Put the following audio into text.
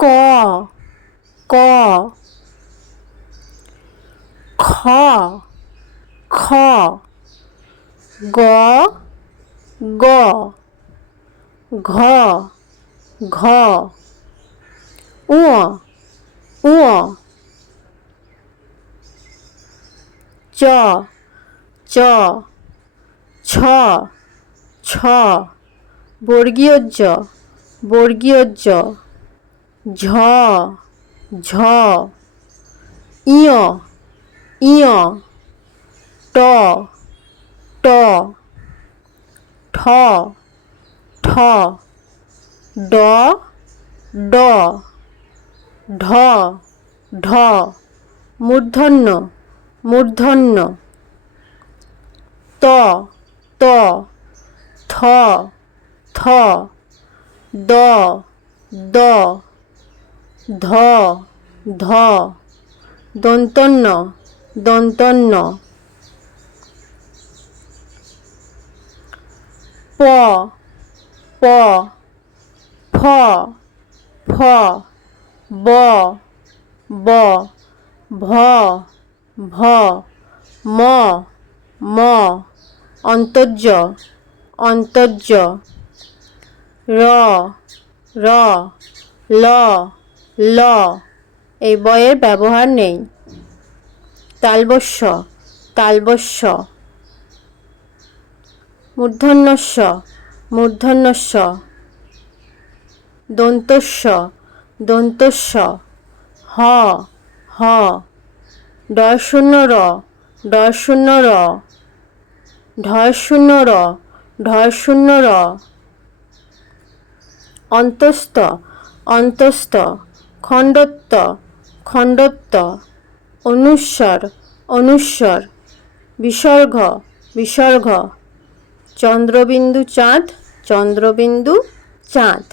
ক ক খ খ গ গ ঘ ঘ উ উ চ চ ছ ছ বর্গীয় জ বর্গীয় জ ঝ ঝ ইয় ইয় ট ট ঠ ঠ ড ড ঢ ঢ মূর্ধন্য মূর্ধন্য ত ত থ থ দ দ ধ ধ দন্তন্য দন্তন্য প প ফ ফ ব ব ভ ভ ম ম অন্তর্য অন্তর্য র র ল ল এই বয়ের ব্যবহার নেই তালবস্য তালবস্য মূর্ধন্যস্য মূর্ধন্যস্য দন্তস্য দন্তস্য হ হ ডয় শূন্য র ডয় শূন্য র ঢয় শূন্য র ঢয় শূন্য র অন্তস্থ অন্তস্থ খণ্ডত্ব খণ্ডত্ব অনুস্বর অনুস্বর বিসর্গ বিসর্গ চন্দ্রবিন্দু চাঁদ চন্দ্রবিন্দু চাঁদ